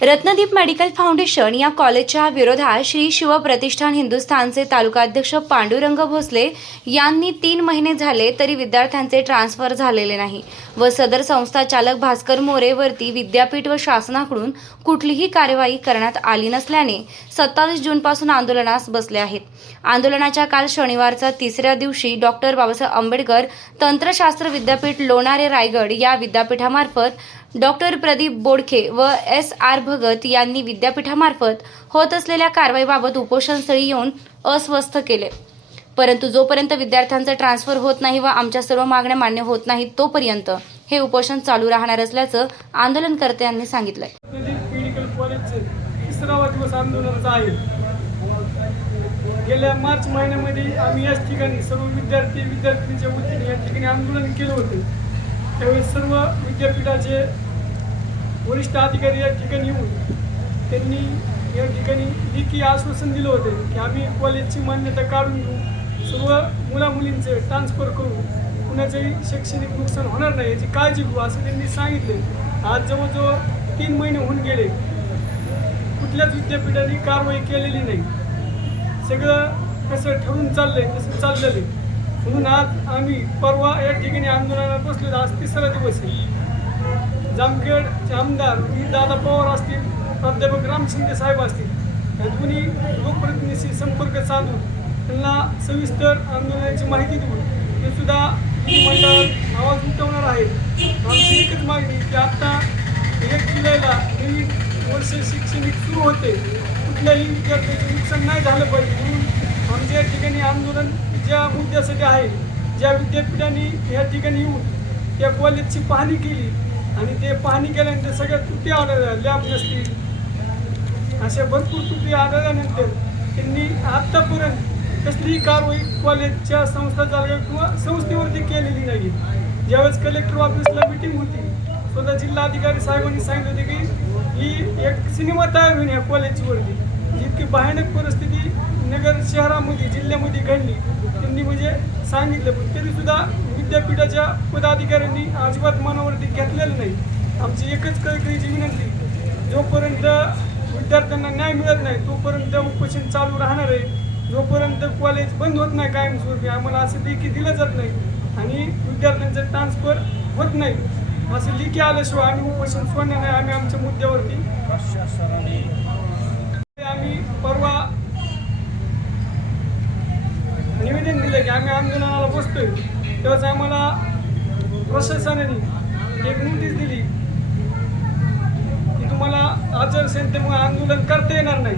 Ratnadeep medical foundation या कॉलेजच्या विरोधात श्री शिव प्रतिष्ठान हिंदुस्थानचे तालुकाध्यक्ष पांडुरंग भोसले यांनी 3 महिने झाले तरी विद्यार्थ्यांचे ट्रान्सफर झालेले नाही व सदर संस्था चालक भास्कर मोरेवरती विद्यापीठ व शासनाकडून कुठलीही कार्यवाही करण्यात आली नसल्याने 27 जूनपासून आंदोलनास बसले आहेत। आंदोलनाच्या काल शनिवारचा 3ऱ्या दिवशी डॉक्टर बाबासाहेब आंबेडकर तंत्रशास्त्र विद्यापीठ लोणारे रायगड या विद्यापीठामार्फत डॉक्टर प्रदीप बोडखे व S.R. भगत यांनी विद्यापीठामार्फत होत असलेल्या कारवाईबाबत उपोषणस्थळी येऊन अस्वस्थ केले, परंतु जोपर्यंत विद्यार्थ्यांचा ट्रान्सफर होत नाही व आमच्या सर्व मागण्या मान्य होत नाहीत तोपर्यंत हे उपोषण चालू राहणार असल्याचं आंदोलनकर्त्यांनी सांगितलंय। मेडिकल कॉलेजचे 3रा दिवस आंदोलनाचा आहे। गेल्या मार्च महिन्यामध्ये आम्ही याच ठिकाणी सर्व विद्यार्थ्यांच्या वतीने या ठिकाणी आंदोलन केलं होतं। त्यावेळेस सर्व विद्यापीठाचे वरिष्ठ अधिकारी या ठिकाणी येऊन त्यांनी या ठिकाणी लेखी आश्वासन दिलं होतं की आम्ही कॉलेजची मान्यता काढून घेऊ, सर्व मुलामुलींचे ट्रान्सफर करू, कुणाचंही शैक्षणिक नुकसान होणार नाही याची काळजी घेऊ असं त्यांनी सांगितले। आज जवळजवळ 3 महिने होऊन गेले, कुठल्याच विद्यापीठाने कारवाई केलेली नाही। सगळं कसं ठरून चाललंय तसं चाललेलं आहे। म्हणून आज आम्ही परवा या ठिकाणी आंदोलनाला बसलो। आज 3रा दिवस आहे। जामखेडचे आमदार दादा पवार असतील, प्राध्यापक राम शिंदे साहेब असतील, या दोन्ही लोकप्रतिनिधीशी संपर्क साधून त्यांना सविस्तर आंदोलनाची माहिती देऊन ते सुद्धा मंडळात आवाज उठवणार आहेत। आमची एकच मागणी की आता 1 जुलैला नवीन वर्ष शैक्षणिक सुरू होते, कुठल्याही विद्यार्थ्याचे नुकसान नाही झालं पाहिजे। म्हणून आमच्या या ठिकाणी आंदोलन ज्या मुद्द्यासाठी आहे, ज्या विद्यापीठांनी या ठिकाणी येऊन त्या कॉलेजची पाहणी केली आणि ते पाहणी केल्यानंतर सगळ्या त्रुटी आढळल्या, लॅब नसतील, अशा भरपूर त्रुटी आढळल्यानंतर त्यांनी आत्तापर्यंत कसलीही कारवाई कॉलेजच्या संस्था चालक किंवा संस्थेवरती केलेली नाही। ज्यावेळेस कलेक्टर ऑफिसला मिटिंग होती, स्वतः जिल्हाधिकारी साहेबांनी सांगितलं होते की ही एक सिनेमा तयार होईल या कॉलेजवरती। जितकी भयानक परिस्थिती नगर शहरामध्ये जिल्ह्यामध्ये घडली त्यांनी म्हणजे सांगितलं, पण तरीसुद्धा विद्यापीठाच्या पदाधिकाऱ्यांनी अजिबात मनावरती घेतलेलं नाही। आमची एकच कळकळीची विनंती, जोपर्यंत विद्यार्थ्यांना न्याय मिळत नाही तोपर्यंत उपोषण चालू राहणार आहे। जोपर्यंत कॉलेज बंद होत नाही कायमस्वरूपी, आम्हाला असं लेखी दिलं जात नाही आणि विद्यार्थ्यांचं ट्रान्सफर होत नाही असं लेखी आल्याशिवाय आम्ही उपोषण सोडणार नाही। आम्ही आमच्या मुद्द्यावरती आम्ही परवा निवेदन दिलं की आम्ही आंदोलनाला बसतोय। तेव्हाच आम्हाला प्रशासनाने एक नोटीस दिली की तुम्हाला आचारसंहितेमुळे आंदोलन करता येणार नाही।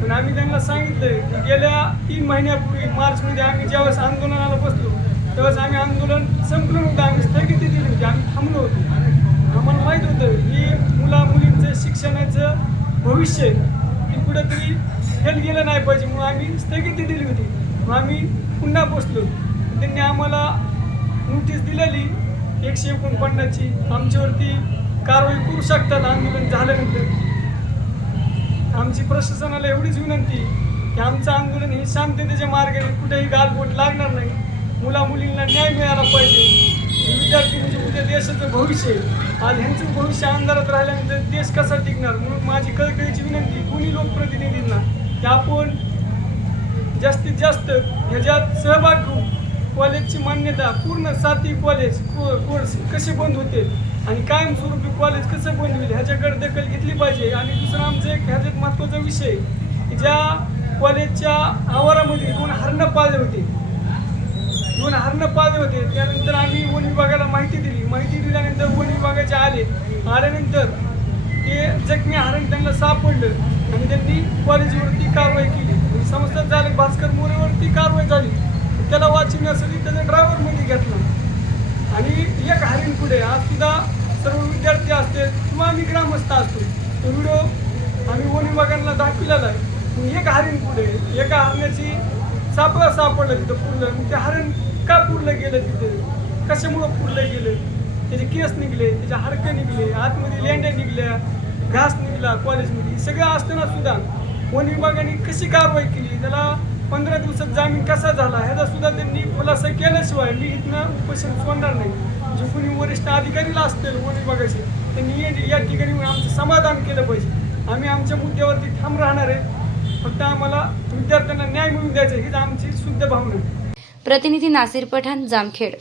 पण आम्ही त्यांना सांगितलं की गेल्या 3 महिन्यापूर्वी मार्चमध्ये आम्ही ज्यावेळेस आंदोलनाला बसलो त्यावेळेस आम्ही आंदोलन संपलं नव्हतं, आम्ही स्थगिती दिली होती, आम्ही थांबलो होतो। आम्हाला माहीत होतं की मुलींचं शिक्षणाचं भविष्य हे कुठंतरी फेल गेलं नाही पाहिजे, म्हणून आम्ही स्थगिती दिली होती। मग आम्ही पुन्हा बसलो, त्यांनी आम्हाला नोटीस दिलेली 149ची, आमच्यावरती कारवाई करू शकतात आंदोलन झाल्यानंतर। आमची प्रशासनाला एवढीच विनंती की आमचं आंदोलन हे शांततेच्या मार्गाने कुठेही गालबोट लागणार नाही, मुलींना न्याय मिळाला पाहिजे। विद्यार्थी म्हणजे उद्या देशाचं भविष्य, आज ह्यांचं भविष्य अंधारात राहिल्यानंतर देश कसा टिकणार। म्हणून माझी कळकळीची विनंती दोन्ही लोकप्रतिनिधींना की आपण जास्तीत जास्त ह्याच्यात सहभाग घेऊन कॉलेजची मान्यता पूर्ण 7ही कॉलेज कोर्स कसे बंद होते आणि कायमस्वरूपी कॉलेज कसं बंद होईल ह्याच्याकडे दखल घेतली पाहिजे। आणि दुसरा आमचं एक ह्याच्यात महत्त्वाचा विषय की ज्या कॉलेजच्या आवारामध्ये 2 हरणं पाळले होते, त्यानंतर आम्ही वन विभागाला माहिती दिल्यानंतर वन विभागाचे आल्यानंतर ते जखमी हरण त्यांना सापडलं आणि त्यांनी कॉलेजवरती कारवाई केली। संस्था चालक भास्कर मोरेवरती कारवाई झाली, त्याला वाचवण्यासाठी त्याचा ड्रायव्हरमध्ये घेतला आणि एक हरीण पुढे आज सुद्धा सर्व विद्यार्थी असतील किंवा आम्ही ग्रामस्थ असतो, तो व्हिडिओ आम्ही वन विभागांना दाखविलेला आहे। एक हरीण पुढे एका हरणाची सापळा सापडला तिथं पुरलं, मग ते हरण का पुरलं गेलं, तिथे कशामुळं पुरलं गेलं, त्याचे केस निघले, त्याचे हाडकं निघले, आतमध्ये लेंड्या निघल्या, घास निघला कॉलेजमध्ये, सगळं असताना सुद्धा वन विभागाने कशी कारवाई केली, त्याला 15 दिवसात जामीन कसा झाला ह्याचा सुद्धा त्यांनी खुलासा केल्याशिवाय मी इथनं उपोषण सोडणार नाही। जे कोणी वरिष्ठ अधिकारीला असतील वन विभागाचे त्यांनी या ठिकाणी आमचं समाधान केलं पाहिजे। आम्ही आमच्या मुद्द्यावरती ठाम राहणार आहे. फक्त आम्हाला विद्यार्थ्यांना न्याय मिळवून द्यायचा हीच आमची शुद्ध भावना आहे. प्रतिनिधी नासिर पठाण, जामखेड.